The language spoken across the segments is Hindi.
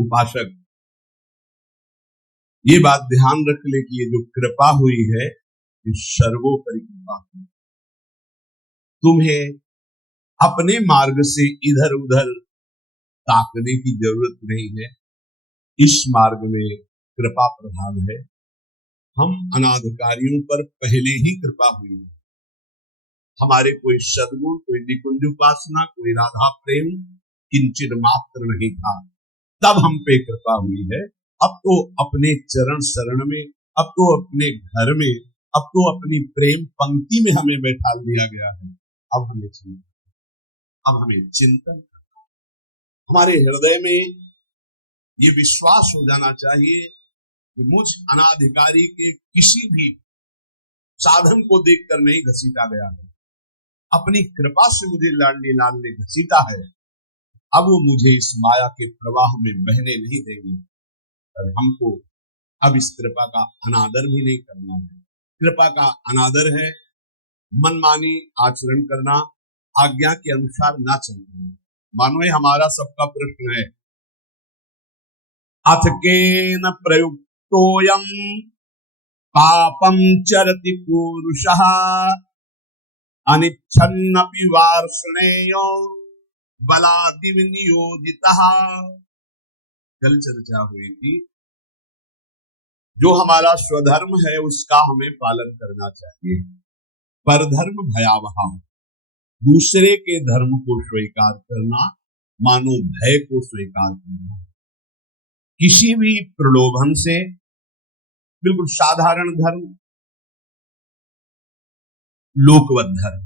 उपासक ये बात ध्यान रख ले कि ये जो कृपा हुई है ये सर्वोपरि कृपा हुई। तुम्हें अपने मार्ग से इधर उधर ताकने की जरूरत नहीं है। इस मार्ग में कृपा प्रधान है। हम अनाधिकारियों पर पहले ही कृपा हुई है। हमारे कोई सद्गुण, कोई निकुंज उपासना, कोई राधा प्रेम किंचित मात्र नहीं था, तब हम पे कृपा हुई है। अब तो अपने चरण शरण में, अब तो अपने घर में, अब तो अपनी प्रेम पंक्ति में हमें बैठा दिया गया है। अब हमें चिंतन, हमारे हृदय में ये विश्वास हो जाना चाहिए कि मुझ अनाधिकारी के किसी भी साधन को देखकर नहीं घसीटा गया है। अपनी कृपा से मुझे लाडली लाल ने घसीटा है। अब वो मुझे इस माया के प्रवाह में बहने नहीं देंगे। और हमको अब इस कृपा का अनादर भी नहीं करना है। कृपा का अनादर है मनमानी आचरण करना, आज्ञा के अनुसार ना चलना। मानो ये हमारा सबका प्रश्न है। अथ केन प्रयुक्तोयम पापम चरति पुरुषः अनिच्छन्नपि वार्ष्णेयो बलादि विनियोजितः। कल चर्चा हुई थी, जो हमारा स्वधर्म है उसका हमें पालन करना चाहिए। परधर्म भयावह, दूसरे के धर्म को स्वीकार करना मानो भय को स्वीकार करना। किसी भी प्रलोभन से, बिल्कुल साधारण धर्म, लोकवत धर्म,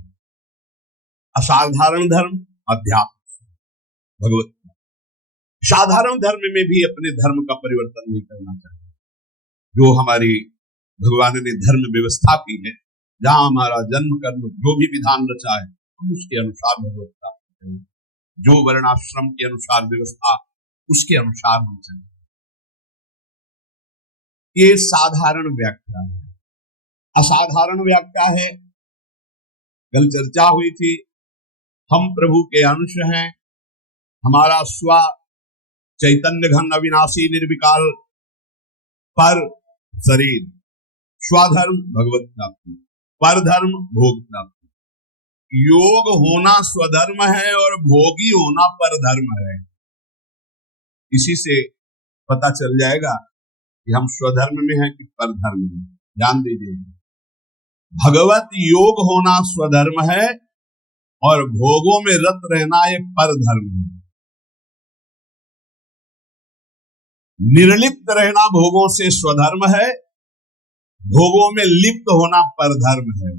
असाधारण धर्म, अध्यात्म, भगवत। साधारण धर्म में भी अपने धर्म का परिवर्तन नहीं करना चाहिए। जो हमारी भगवान ने धर्म व्यवस्था की है, जहां हमारा जन्म कर्म जो भी विधान रचा है, हम उसके अनुसार भगवत प्राप्त करें। जो वर्णाश्रम के अनुसार व्यवस्था, उसके अनुसार हम चलें। ये साधारण व्याख्या है। असाधारण व्याख्या है, कल चर्चा हुई थी, हम प्रभु के अंश हैं। हमारा स्व चैतन्य घन अविनाशी निर्विकार पर शरीर। स्वधर्म भगवत प्राप्ति, पर धर्म भोग प्राप्ति। योग होना स्वधर्म है और भोगी होना पर धर्म है। इसी से पता चल जाएगा कि हम स्वधर्म में हैं कि पर धर्म में। ध्यान दीजिए, भगवत योग होना स्वधर्म है और भोगों में रत रहना ये पर धर्म है। निर्लिप्त रहना भोगों से स्वधर्म है, भोगों में लिप्त होना परधर्म है।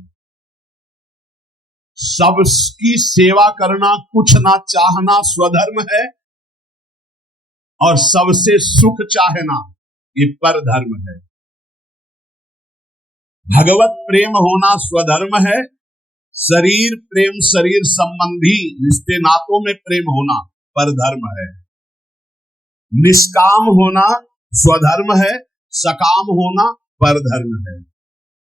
सबकी सेवा करना, कुछ ना चाहना स्वधर्म है, और सबसे सुख चाहना ये परधर्म है। भगवत प्रेम होना स्वधर्म है, शरीर प्रेम, शरीर संबंधी रिश्ते नातों में प्रेम होना परधर्म है। निष्काम होना स्वधर्म है, सकाम होना परधर्म है।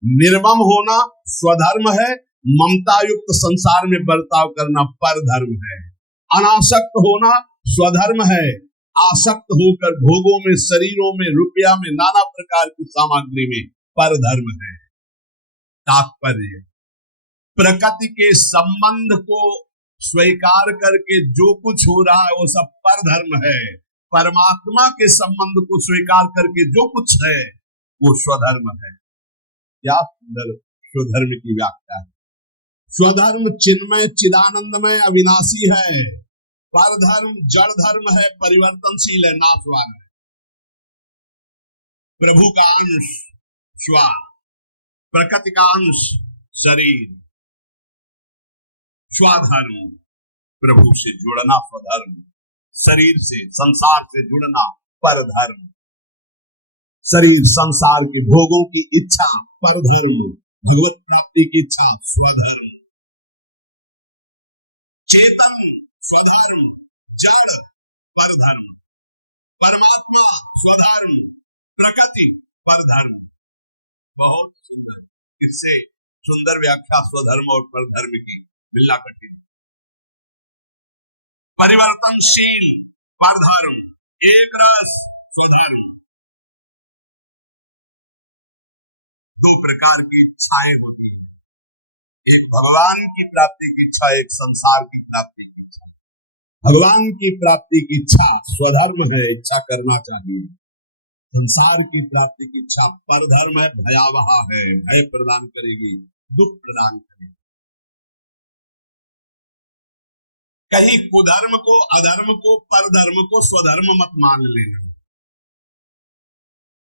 निर्मम होना स्वधर्म है, ममता युक्त संसार में बर्ताव करना परधर्म है। अनासक्त होना स्वधर्म है, आसक्त होकर भोगों में, शरीरों में, रुपया में, नाना प्रकार की सामग्री में परधर्म है। तात्पर्य, प्रकृति के संबंध को स्वीकार करके जो कुछ हो रहा है वो सब परधर्म है। परमात्मा के संबंध को स्वीकार करके जो कुछ है वो स्वधर्म है। क्या सुंदर स्वधर्म की व्याख्या है। स्वधर्म चिन्मय, चिदानंदमय, अविनाशी है। परधर्म जड़ धर्म है, परिवर्तनशील है, नाशवान है। प्रभु का अंश स्व, प्रकृति का अंश शरीर। स्वधर्म प्रभु से जुड़ना स्वधर्म, शरीर से, संसार से जुड़ना परधर्म। शरीर संसार के भोगों की इच्छा परधर्म, भगवत प्राप्ति की इच्छा स्वधर्म। चेतन स्वधर्म, जड़ परधर्म, परमात्मा स्वधर्म, प्रकृति परधर्म। बहुत सुंदर, इससे सुंदर व्याख्या स्वधर्म और परधर्म की मिलना कठिन। परिवर्तनशील परधर्म, एक रस स्वधर्म। दो प्रकार की इच्छाएं होती है, एक भगवान की प्राप्ति की इच्छा, एक संसार की प्राप्ति की इच्छा। भगवान की प्राप्ति की इच्छा स्वधर्म है, इच्छा करना चाहिए। संसार की प्राप्ति की इच्छा परधर्म है, भयावह है, भय प्रदान करेगी, दुख प्रदान करेगी। कहीं कुधर्म को, अधर्म को, परधर्म को स्वधर्म मत मान लेना।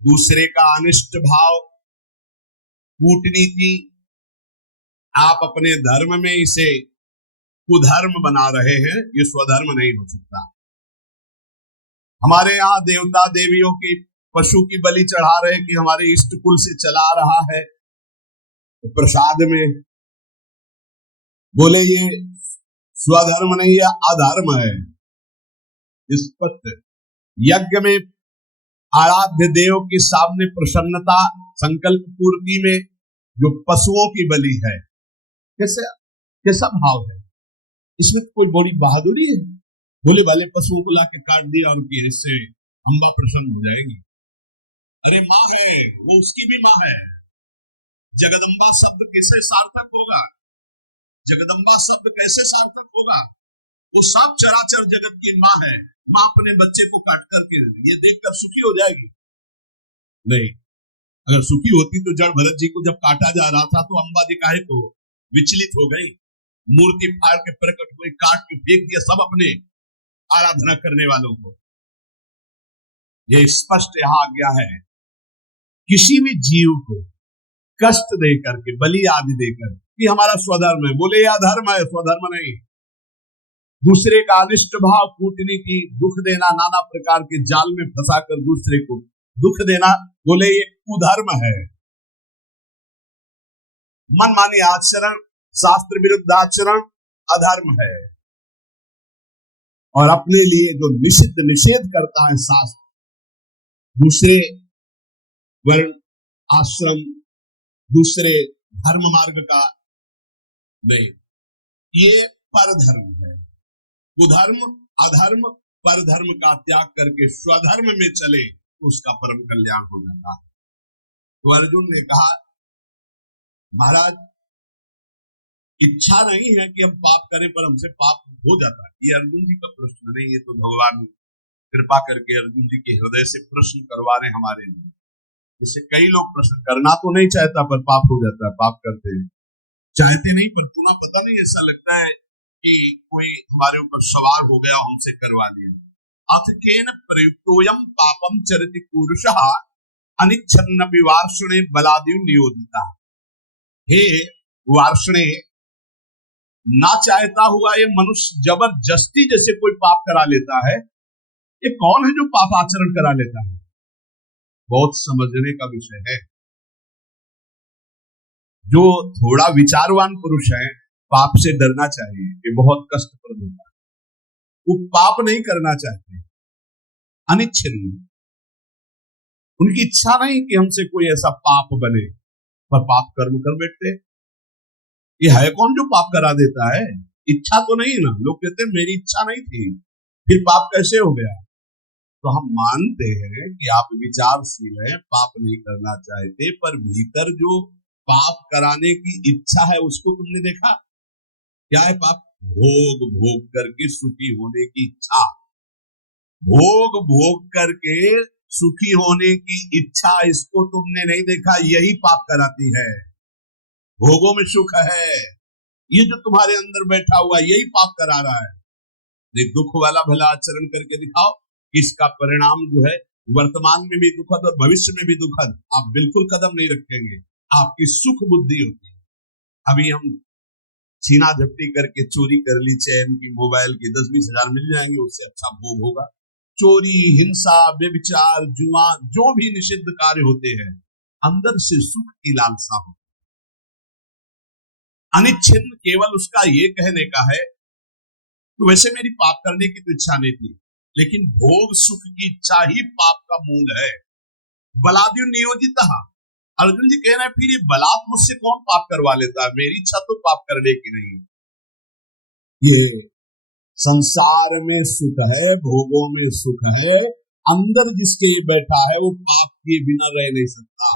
दूसरे का अनिष्ट भाव, कूटनीति, आप अपने धर्म में इसे कुधर्म बना रहे हैं, ये स्वधर्म नहीं हो सकता। हमारे यहाँ देवता देवियों की पशु की बलि चढ़ा रहे कि हमारे इष्ट कुल से चला रहा है, तो प्रसाद में बोले ये स्वधर्म नहीं है, अधर्म है। स्पष्ट यज्ञ में आराध्य देव के सामने प्रसन्नता, संकल्प पूर्ति में जो पशुओं की बलि है, कैसा भाव है इसमें? कोई बड़ी बहादुरी है? भोले भाले पशुओं को लाके काट दिया और इससे अम्बा प्रसन्न हो जाएगी। अरे माँ है वो, उसकी भी माँ है। जगदम्बा शब्द कैसे सार्थक होगा? जगदम्बा शब्द कैसे सार्थक होगा? वो सब चराचर जगत की माँ है। माँ अपने बच्चे को काट करके ये देखकर सुखी हो जाएगी? नहीं। अगर सुखी होती तो जड़ भरत जी को जब काटा जा रहा था तो अम्बा जी काहे को विचलित हो गई, मूर्ति फाड़ के प्रकट हुई, काट के फेंक दिया सब अपने आराधना करने वालों को। ये स्पष्ट यहाँ आज्ञा है, किसी भी जीव को कष्ट दे करके, बलि आदि देकर, कि हमारा स्वधर्म है, बोले यह धर्म है, स्वधर्म नहीं। दूसरे का अनिष्ट भाव, कूटनीति, दुख देना, नाना प्रकार के जाल में फंसाकर दूसरे को दुख देना, बोले ये कुधर्म है। मनमानी आचरण, शास्त्र विरुद्ध आचरण अधर्म है। और अपने लिए जो निषिद्ध निषेध करता है शास्त्र, दूसरे वर्ण आश्रम, दूसरे धर्म मार्ग का नहीं, ये परधर्म है। कुधर्म, अधर्म, परधर्म का त्याग करके स्वधर्म में चले तो उसका परम कल्याण हो जाता है। तो अर्जुन ने कहा महाराज इच्छा नहीं है कि हम पाप करें, पर हमसे पाप हो जाता है। ये अर्जुन जी का प्रश्न नहीं, ये तो भगवान कृपा करके अर्जुन जी के हृदय से प्रश्न करवा रहे हमारे लिए। जैसे कई लोग प्रश्न करना तो नहीं चाहता पर पाप हो जाता है, पाप करते हैं, चाहते नहीं पर पुनः पता नहीं ऐसा लगता है कि कोई हमारे ऊपर सवार हो गया, हमसे करवा दिया। अथ केन प्रयुक्तोयम पापम चरति पुरुषः अनिच्छन्नपि वार्ष्णे बलाद्यु नियोजिता। हे वार्ष्णे, ना चाहता हुआ ये मनुष्य जबरदस्ती जैसे कोई पाप करा लेता है, ये कौन है जो पाप आचरण करा लेता है? बहुत समझने का विषय है। जो थोड़ा विचारवान पुरुष है, पाप से डरना चाहिए, ये बहुत कष्टप्रद होता है। वो पाप नहीं करना चाहते, अनिच्छिन्न, उनकी इच्छा नहीं कि हमसे कोई ऐसा पाप बने, पर पाप कर्म कर बैठते। ये है कौन जो पाप करा देता है? इच्छा तो नहीं ना। लोग कहते हैं मेरी इच्छा नहीं थी, फिर पाप कैसे हो गया? तो हम मानते हैं कि आप विचारशील हैं, पाप नहीं करना चाहते, पर भीतर जो पाप कराने की इच्छा है उसको तुमने देखा? क्या है पाप? भोग भोग करके सुखी होने की इच्छा। भोग भोग करके सुखी होने की इच्छा, इसको तुमने नहीं देखा? यही पाप कराती है। भोगों में सुख है, ये जो तुम्हारे अंदर बैठा हुआ यही पाप करा रहा है। एक दुख वाला भला आचरण करके दिखाओ, इसका परिणाम जो है वर्तमान में भी दुखद और भविष्य में भी दुखद, आप बिल्कुल कदम नहीं रखेंगे। आपकी सुख बुद्धि होती है। अभी हम छीना झपटी करके चोरी कर ली, चैन की, मोबाइल की 10-20 हजार मिल जाएंगे, उससे अच्छा भोग होगा। चोरी, हिंसा, व्यभिचार, जुआ, जो भी निषिद्ध कार्य होते हैं, अंदर से सुख की लालसा हो। अनिच्छिन्न केवल उसका ये कहने का है तो वैसे मेरी पाप करने की तो इच्छा नहीं थी, लेकिन भोग सुख की इच्छा ही पाप का मूल है। बलाद्यु नियोजित। अर्जुन जी कह रहे हैं फिर ये बलात् मुझसे कौन पाप करवा लेता है? मेरी इच्छा तो पाप करने की नहीं। ये संसार में सुख है, भोगों में सुख है, अंदर जिसके बैठा है वो पाप के बिना रह नहीं सकता।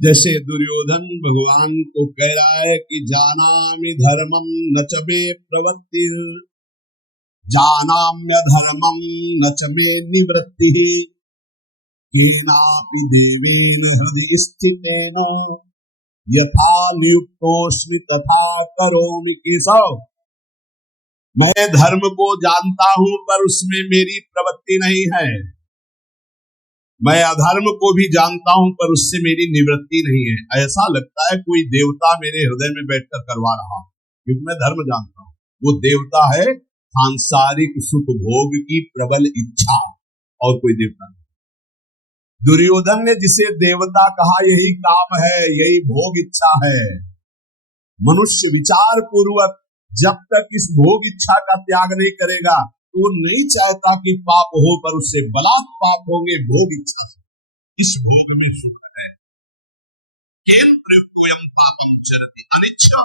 जैसे दुर्योधन भगवान को कह रहा है कि जानामि धर्मम न च मे प्रवृत्ति, जानाम्य धर्मम न च मे निवृत्ति, केनापि देवेन हृदय स्थितेन यथा नियुक्तोस्मि तथा करोमि। केशव, मैं धर्म को जानता हूं पर उसमें मेरी प्रवृत्ति नहीं है, मैं अधर्म को भी जानता हूं पर उससे मेरी निवृत्ति नहीं है। ऐसा लगता है कोई देवता मेरे हृदय में बैठकर करवा रहा, क्योंकि मैं धर्म जानता हूं। वो देवता है सांसारिक सुख भोग की प्रबल इच्छा, और कोई देवता नहीं। दुर्योधन ने जिसे देवता कहा यही काम है, यही भोग इच्छा है। मनुष्य विचार पूर्वक जब तक इस भोग इच्छा का त्याग नहीं करेगा तो वो नहीं चाहता कि पाप हो, पर उससे बलात् पाप होंगे भोग इच्छा से। इस भोग में सुख है। केन प्रयुक्तोयम पापम चरति अनिच्छा।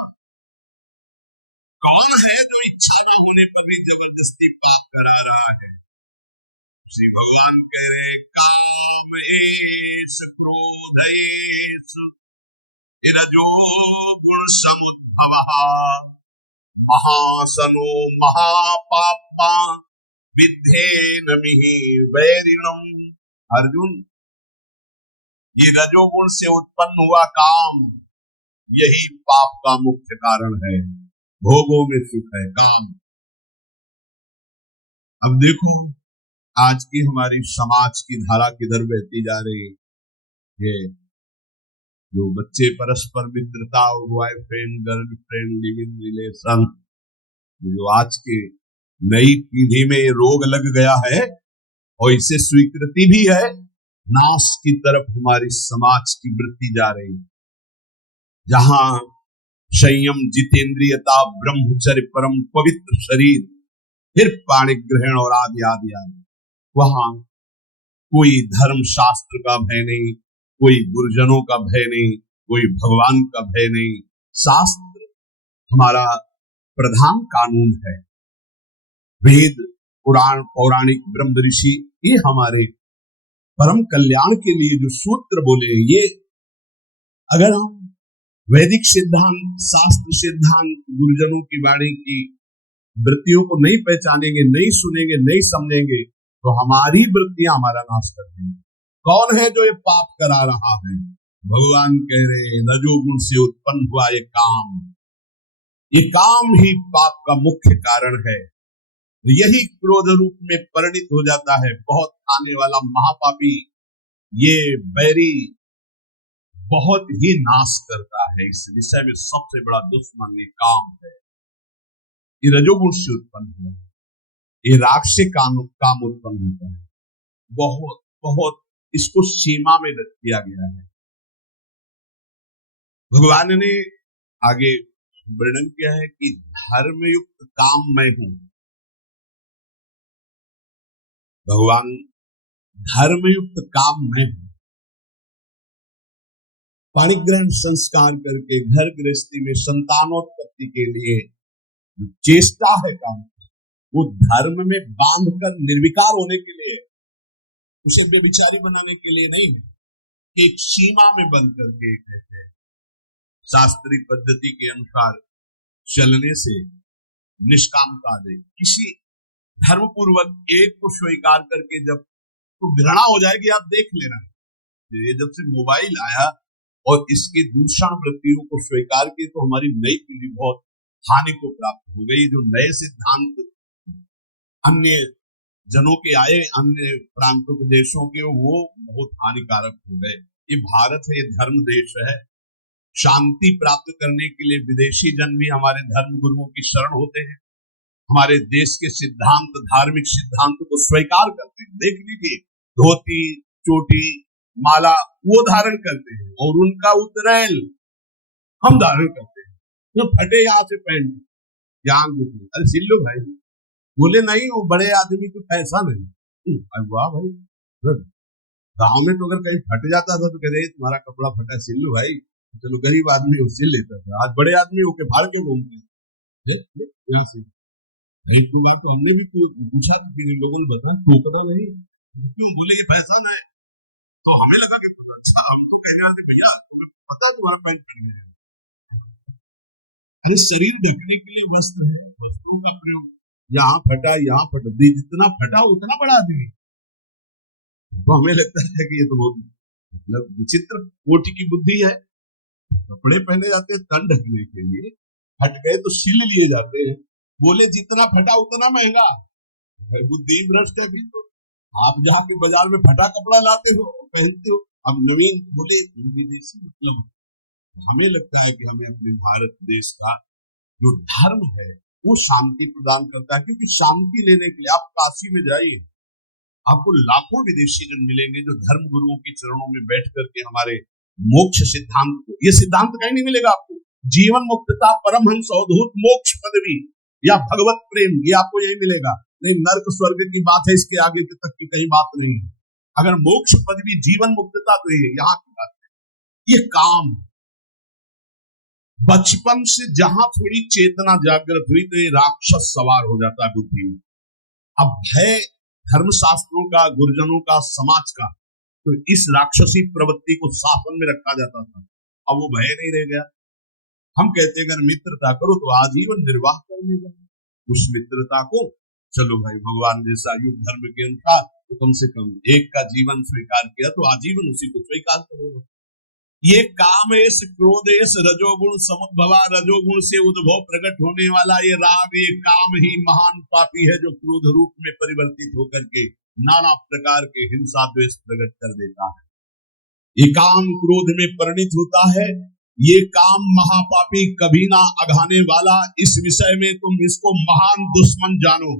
कौन है जो इच्छा न होने पर भी जबरदस्ती पाप करा रहा है? श्री भगवान कह रहे काम एष क्रोध एष रजो गुण समुद्भवः महासनो महापापा विद्धेनमिहि वैरिणम्। अर्जुन, ये रजोगुण से उत्पन्न हुआ काम, यही पाप का मुख्य कारण है। भोगों में सुख है, काम। अब देखो आज की हमारी समाज की धारा किधर बहती जा रही है। जो बच्चे परस्पर मित्रता, बॉयफ्रेंड गर्लफ्रेंड लिविंग रिलेशन, जो आज के नई पीढ़ी में ये रोग लग गया है और इसे स्वीकृति भी है, नाश की तरफ हमारी समाज की वृत्ति जा रही है। जहां संयम, जितेंद्रियता, ब्रह्मचर्य, परम पवित्र शरीर, फिर पाणि ग्रहण और आदि आदि आदि, वहां कोई धर्म शास्त्र का भय नहीं, कोई गुरुजनों का भय नहीं, कोई भगवान का भय नहीं। शास्त्र हमारा प्रधान कानून है। वेद, पुराण, पौराणिक, ब्रह्म ऋषि, ये हमारे परम कल्याण के लिए जो सूत्र बोले, ये अगर हम वैदिक सिद्धांत, शास्त्र सिद्धांत, गुरुजनों की वाणी की वृत्तियों को नहीं पहचानेंगे, नहीं सुनेंगे, नहीं समझेंगे, तो हमारी वृत्तियां हमारा नाश कर देंगी। कौन है जो ये पाप करा रहा है? भगवान कह रहे रजोगुण से उत्पन्न हुआ ये काम ही पाप का मुख्य कारण है। यही क्रोध रूप में परिणित हो जाता है। बहुत आने वाला महापापी, ये बैरी बहुत ही नाश करता है। इस विषय में सबसे बड़ा दुश्मन ये काम है। ये रजोगुण से उत्पन्न हुआ है, ये राग से काम उत्पन्न होता है। बहुत बहुत इसको सीमा में रख दिया गया है। भगवान ने आगे वर्णन किया है कि धर्मयुक्त काम मैं हूं। भगवान, धर्मयुक्त काम मैं हूं। पाणिग्रहण संस्कार करके घर गृहस्थी में संतानोत्पत्ति के लिए चेष्टा है काम, वो धर्म में बांधकर निर्विकार होने के लिए, उसे व्यभिचारी बनाने के लिए नहीं है। एक सीमा में बंद करके कहते हैं शास्त्रीय पद्धति के अनुसार चलने से निष्कामता दे। किसी धर्म पूर्वक एक को स्वीकार करके जब तो घृणा हो जाएगी, आप देख लेना। ये जब से मोबाइल आया और इसके दूषण वृत्तियों को स्वीकार किए तो हमारी नई पीढ़ी बहुत हानि को प्राप्त हो गई। जो नए सिद्धांत अन्य जनों के आए, अन्य प्रांतों के देशों के, वो बहुत हानिकारक हो गए। ये भारत है, ये धर्म देश है। शांति प्राप्त करने के लिए विदेशी जन भी हमारे धर्म गुरुओं की शरण होते हैं, हमारे देश के सिद्धांत, धार्मिक सिद्धांत को स्वीकार करते हैं। देख लीजिए, धोती, चोटी, माला वो धारण करते हैं और उनका उत्तरायण हम धारण करते हैं। तो फटे यहाँ से पैंट, यहाँ दुखी। अरे सिल्लू भाई बोले नहीं, वो बड़े आदमी को पैसा नहीं। वाह भाई, गांव में तो अगर कहीं फट जाता था तो कहते तुम्हारा कपड़ा फटा, सिल्लू भाई। चलो गरीब आदमी उससे लेता था, आज बड़े आदमी होके फाड़ क्यों घूमते? यहाँ से एक बार तो हमने भी पूछा कि लोगों ने बताया टोकना नहीं, क्यों बोले ये पैसा है। तो हमें लगा कि अच्छा, हम तो कह रहे थे भैया तुम्हें पता है तुम्हारा पैंट फट गया है। अरे शरीर ढकने के लिए वस्त्र है, वस्त्रों का प्रयोग, यहाँ फटा यहाँ फटा, जितना फटा उतना बड़ा आदमी। तो हमें लगता है कि ये तो बहुत मतलब विचित्र कोटि की बुद्धि है। कपड़े पहने जाते हैं तन ढकने के लिए, फट गए तो सिल लिए जाते हैं, बोले जितना फटा उतना महंगा। बुद्धि भ्रष्ट है। फिर तो आप जाके बाजार में फटा कपड़ा लाते हो पहनते हो, अब नवीन बोले विदेशी मतलब। हमें लगता है कि हमें अपने भारत देश का जो धर्म है वो शांति प्रदान करता है, क्योंकि शांति लेने के लिए आप काशी में जाइए, आपको लाखों विदेशी जन मिलेंगे जो धर्म गुरुओं के चरणों में बैठ करके हमारे मोक्ष सिद्धांत को, ये सिद्धांत कहीं नहीं मिलेगा आपको, जीवन मुक्तता, परमहंस अवधूत मोक्ष पदवी या भगवत प्रेम, ये आपको यही मिलेगा। नहीं, नर्क स्वर्ग की बात है, इसके आगे तक की कहीं बात नहीं है। अगर मोक्ष पदवी जीवन मुक्तता तो ये यहाँ की बात है। ये काम बचपन से जहां थोड़ी चेतना जागृत हुई तो ये राक्षस सवार हो जाता है बुद्धि में। अब भय धर्मशास्त्रों का, गुरुजनों का, समाज का, तो इस राक्षसी प्रवृत्ति को शासन में रखा जाता था। अब वो भय नहीं रह गया। हम कहते हैं अगर मित्रता करो तो आजीवन निर्वाह कर लेगा। उस मित्रता को चलो भाई भगवान जैसा युग धर्म के अनुसार तो कम से कम एक का जीवन स्वीकार किया तो आजीवन उसी को स्वीकार करेगा। ये कामेश क्रोधेश रजोगुण समुद्भवा, रजोगुण से उद्भव प्रकट होने वाला ये राग, ये काम ही महान पापी है जो क्रोध रूप में परिवर्तित होकर के नाना प्रकार के हिंसा द्वेष प्रकट कर देता है। ये काम क्रोध में परिणित होता है। ये काम महापापी कभी ना अघाने वाला, इस विषय में तुम इसको महान दुश्मन जानो।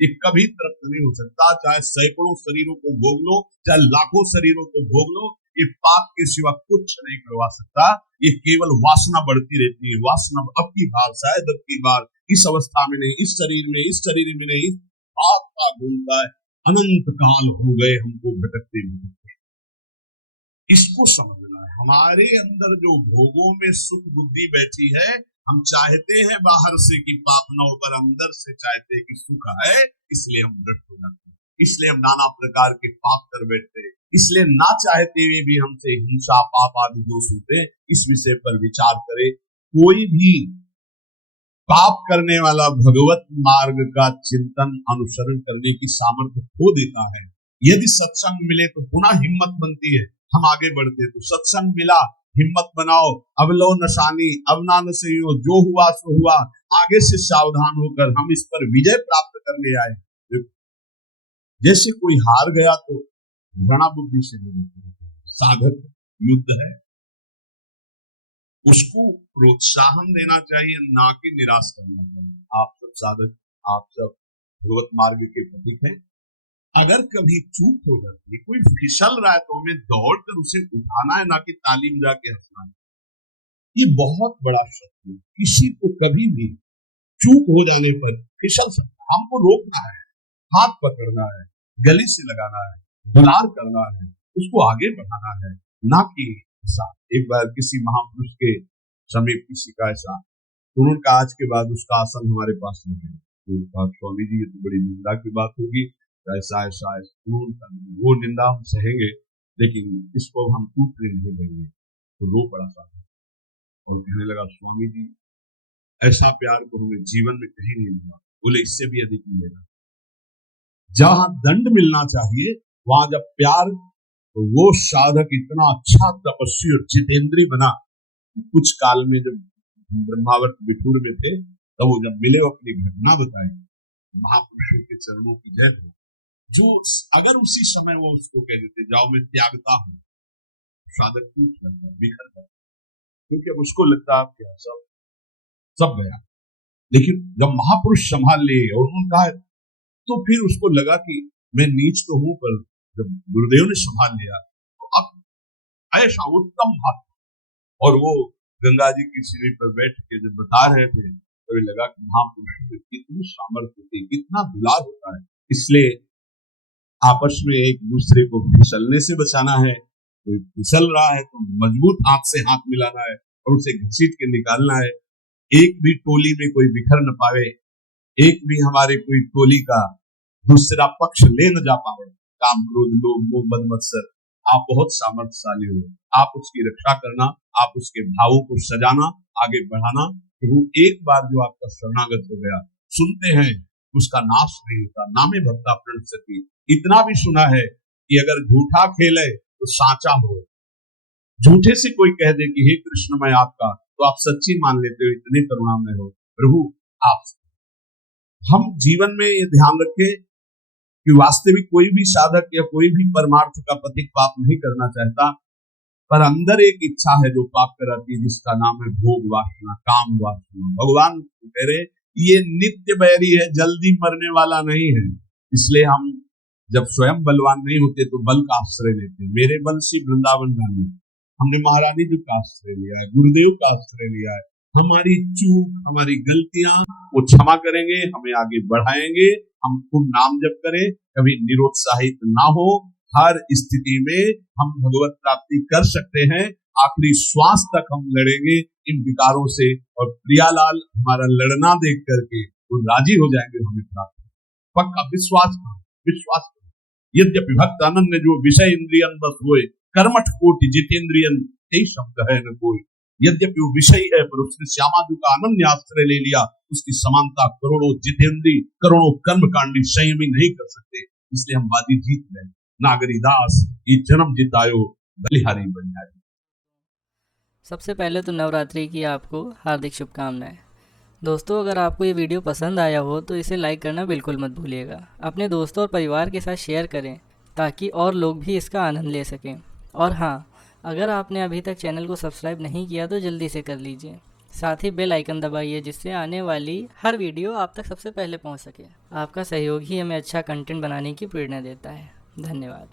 ये कभी तृप्त नहीं हो सकता, चाहे सैकड़ों शरीरों को भोग लो, चाहे लाखों शरीरों को भोग लो, ये पाप के सिवा कुछ नहीं करवा सकता। ये केवल वासना बढ़ती रहती है। वासना अब की बार, शायद अब की बार, इस अवस्था में नहीं, इस शरीर में, इस शरीर में नहीं, पाप का घूमता है। अनंत काल हो गए हमको भटकते भटकते। इसको समझना है। हमारे अंदर जो भोगों में सुख बुद्धि बैठी है, हम चाहते हैं बाहर से कि पाप न हो, पर अंदर से चाहते हैं कि सुख है, इसलिए हम भ्रष्ट हो जाते हैं, इसलिए हम नाना प्रकार के पाप कर बैठते हैं, इसलिए ना चाहते हुए भी हमसे हिंसा पाप आदि दोष होते हैं। इस विषय पर विचार करें। कोई भी पाप करने वाला भगवत मार्ग का चिंतन अनुसरण करने की सामर्थ्य खो देता है। यदि सत्संग मिले तो पुनः हिम्मत बनती है, हम आगे बढ़ते। तो सत्संग मिला, हिम्मत बनाओ, अब लो नशानी, अब ना नशेयो, जो हुआ सो हुआ, आगे से सावधान होकर हम इस पर विजय प्राप्त करने आए। जैसे कोई हार गया तो घृणा बुद्धि से नहीं, साधक युद्ध है, उसको प्रोत्साहन देना चाहिए, ना कि निराश करना चाहिए। आप सब साधक, आप सब भगवत मार्ग के प्रतीक हैं। अगर कभी चूक हो जाती है, कोई फिसल रहा है तो हमें दौड़कर उसे उठाना है, ना कि तालीम जाके हंसना है। ये बहुत बड़ा शत्रु। किसी को कभी भी चूक हो जाने पर फिसल सकता, हमको रोकना है, हाथ पकड़ना है, गले से लगाना है, दुलार करना है, उसको आगे बढ़ाना है, ना कि एक बार किसी महापुरुष के समीप किसी का ऐसा, उन्होंने कहा आज के बाद उसका आसन हमारे पास नहीं है। तो स्वामी जी ये तो बड़ी निंदा की बात होगी, ऐसा ऐसा वो निंदा हम सहेंगे, लेकिन इसको हम टूटने नहीं देंगे। तो रो पड़ा साहब और कहने लगा स्वामी जी ऐसा प्यार को हमें जीवन में कहीं नहीं मिला। बोले इससे भी अधिक मिलेगा। जहां दंड मिलना चाहिए वहां जब प्यार, तो वो साधक इतना अच्छा तपस्वी और जितेंद्रीय बना। कुछ काल में जब ब्रह्मावर्त बिठूर में थे तब वो जब मिले अपनी घटना बताई, महापुरुषों के चरणों की जय हो। जो अगर उसी समय वो उसको कह देते जाओ मैं त्यागता हूं, साधक टूट जाता, बिखर जाता, क्योंकि अब उसको लगता है क्या सब गया। लेकिन जब महापुरुष संभाल लिए और उन्होंने कहा, तो फिर उसको लगा कि मैं नीच तो हूं, पर जब गुरुदेव ने संभाल लिया तो अब ऐसा उत्तम बात। और वो गंगा जी की सीढ़ी पर बैठ के जब बता रहे थे तो लगा कि महापुरुषों में कितनी सामर्थ्य होती, कितना दुलार होता है। इसलिए आपस में एक दूसरे को फिसलने से बचाना है। कोई फिसल रहा है तो मजबूत हाथ से हाथ मिलाना है और उसे घसीट के निकालना है। एक भी टोली में कोई बिखर न पावे, एक भी हमारे कोई टोली का दूसरा पक्ष ले न जा पावे। काम, क्रोध, लोभ, मोह, मद, मत्सर, आप बहुत सामर्थ्यशाली हो, आप उसकी रक्षा करना, आप उसके भावों को सजाना, आगे बढ़ाना। प्रभु एक बार जो आपका शरणागत हो गया, सुनते हैं उसका नाश नहीं होता, नामे भक्ता प्रणश्यति। इतना भी सुना है कि अगर झूठा खेले तो साचा हो, झूठे से कोई कह दे कि हे कृष्ण मैं आपका, तो आप सच्ची मान लेते हो, इतने करुणामय हो प्रभु आप। हम जीवन में ये ध्यान रखें कि वास्तविक कोई भी साधक या कोई भी परमार्थ का पथिक पाप नहीं करना चाहता, पर अंदर एक इच्छा है जो पाप कराती है, जिसका नाम है भोग वासना, काम वासना। भगवान कह रहे ये नित्य बैरी है, जल्दी मरने वाला नहीं है। इसलिए हम जब स्वयं बलवान नहीं होते तो बल का आश्रय लेते। मेरे बल से वृंदावन धामी, हमने महारानी जी का आश्रय लिया है, गुरुदेव का आश्रय लिया है। हमारी चूक, हमारी गलतियां वो क्षमा करेंगे, हमें आगे बढ़ाएंगे। हम खूब नाम जप करें, कभी निरुत्साहित ना हो। हर स्थिति में हम भगवत प्राप्ति कर सकते हैं। आखिरी श्वास तक हम लड़ेंगे इन विकारों से, और प्रियालाल हमारा लड़ना देख करके वो राजी हो जाएंगे हमें प्राप्त। पक्का विश्वास करो, विश्वास करो। यद्यपि भक्त अनन्य जो विषय इंद्रियन बस होए, कर्मठ कोटि जितेंद्रियन यही शब्द है न कोई। यद्यपि वो विषय है, पर उसने श्यामा जी का अनन्य आश्रय ले लिया, उसकी समानता करोड़ों जितेंद्री, करोड़ों कर्मकांडी संयमी नहीं कर सकते। इसलिए हम बाजी जीत गए। नागरी दास ये जन्म जितायो, बलिहारी बनिहारी। सबसे पहले तो नवरात्रि की आपको हार्दिक शुभकामनाएं। दोस्तों, अगर आपको ये वीडियो पसंद आया हो तो इसे लाइक करना बिल्कुल मत भूलिएगा। अपने दोस्तों और परिवार के साथ शेयर करें ताकि और लोग भी इसका आनंद ले सकें। और हाँ, अगर आपने अभी तक चैनल को सब्सक्राइब नहीं किया तो जल्दी से कर लीजिए। साथ ही बेल आइकन दबाइए, जिससे आने वाली हर वीडियो आप तक सबसे पहले पहुंच सके। आपका सहयोग ही हमें अच्छा कंटेंट बनाने की प्रेरणा देता है। धन्यवाद।